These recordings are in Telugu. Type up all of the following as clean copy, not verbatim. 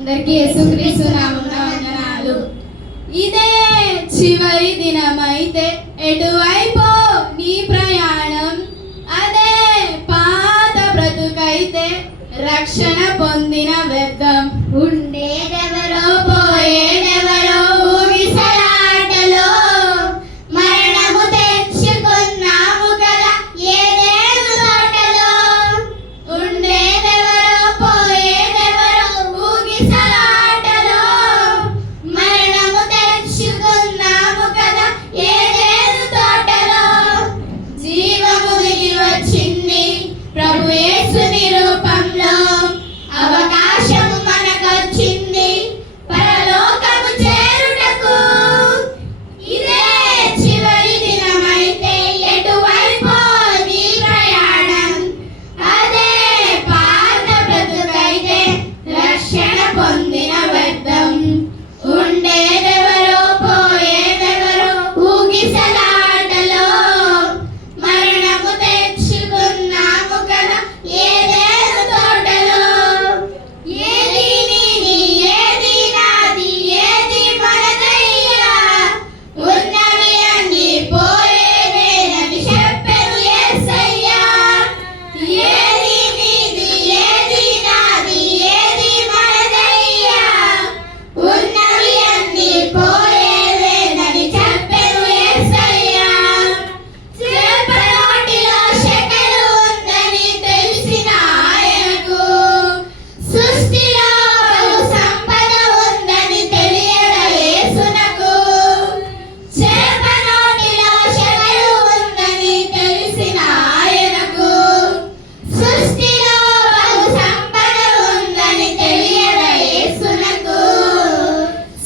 అందరికీ యేసుక్రీస్తు నామమున వందనాలు. ఇదే చివరి దినమైతే ఎటువైపో నీ ప్రయాణం, అదే పాత బ్రతుకైతే రక్షణ పొందిన వ్యర్థం. ఉండేదెవరో పోయేదెవరో ఊగిసలాటలో మరణము తెచ్చుకున్నాము కదా ఏదేను తోటలో. ఉండేదెవరో పోయేదెవరో ఊగిసలాటలో మరణము తెచ్చుకున్నాము కదా ఏదేను తోటలో. జీవము దిగి వచ్చింది ప్రభు యేసుని రూపంలో, అవకాశము మనకొచ్చింది పరలోకము చేరుటకు. ఇదే చివరి దినమైతే ఎటువైపో నీ ప్రయాణం, అదే పాత బ్రతుకైతే రక్షణ పొందిన వ్యర్థం. ఉండేదెవరో పోయేదెవరో ఊగిసలాటలో మరణము తెచ్చుకున్నాము కదా ఏదేను తోటలో. ఏది నీది ఏది నాది ఏది మనదయ్యా, ఉన్నవి అన్ని పోయేవేనని చెప్పెను యేసయ్యా. ఏది నీది ఏది నాది ఏది మనదయ్యా, ఉన్నవి అన్ని పోయేవేనని చెప్పెను యేసయ్యా. చేపలోటిలో శకెలు ఉందని తెలిసిన ఆయనకు, సృష్టిలో బహు సంపద ఉందని తెలియద యేసునకు. చేపలోటిలో శకెలు ఉందని తెలిసిన ఆయనకు, సృష్టిలో బహు సంపద ఉందని తెలియద యేసునకు.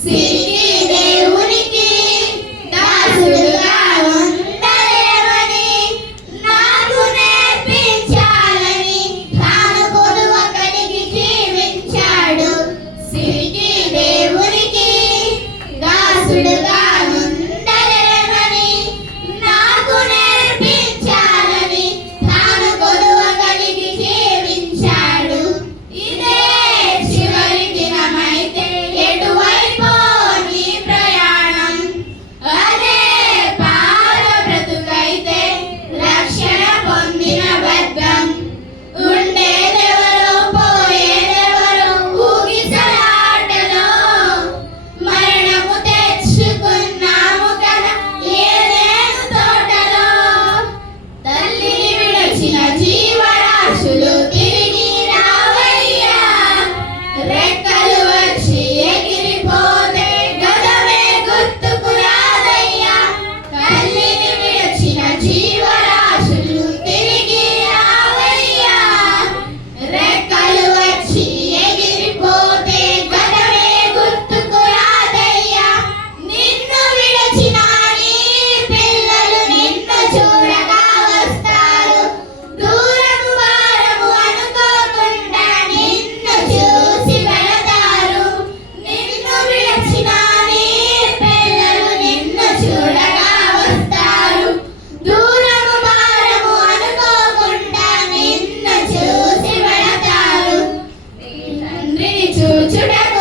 సిరికి దేవునికి దాసుడుగా ఉండలేమని నాకు నేర్పించాలని తాను కొలువకనికి జీవించాడు. సిరికి దేవునికి దాసుడుగా ఉండలేమని నాకు నేర్పించాలని తాను కొలువకనికి జీవించాడు. ఇదే చివరి దినమైతే ఎటువైపో నీ ప్రయాణం, అదే పాత బ్రతుకైతే రక్షణ పొందిన వ్యర్థం. ఉండేదెవరో పోయేదెవరో ఊగిసలాటలో మరణము తెచ్చుకున్నాము కదా ఏదేను తోటలో. తల్లిని విడచిన జీవరాశులు తిరిగి రావయ్యా, రెక్కలు వచ్చి ఎగిరిపోతే గదమే గుర్తుకు రాదయ్యా. తల్లిని విడచిన జీవరాశులు తిరిగి రావయ్యా, రెక్కలు వచ్చి ఎగిరిపోతే గదమే గుర్తుకు రాదయ్యా. నిన్ను విడచిన నీ పిల్లలు నిన్ను చూడగా వస్తారు, దూరము వారము అనుకోకుండా నిన్ను చూసి వెళతారు. నిన్ను విడచిన నీ పిల్లలు నిన్ను చూడగా వస్తారు, దూరము వారము అనుకోకుండా నిన్ను చూసి వెళతారు. తండ్రిని చూచుటకు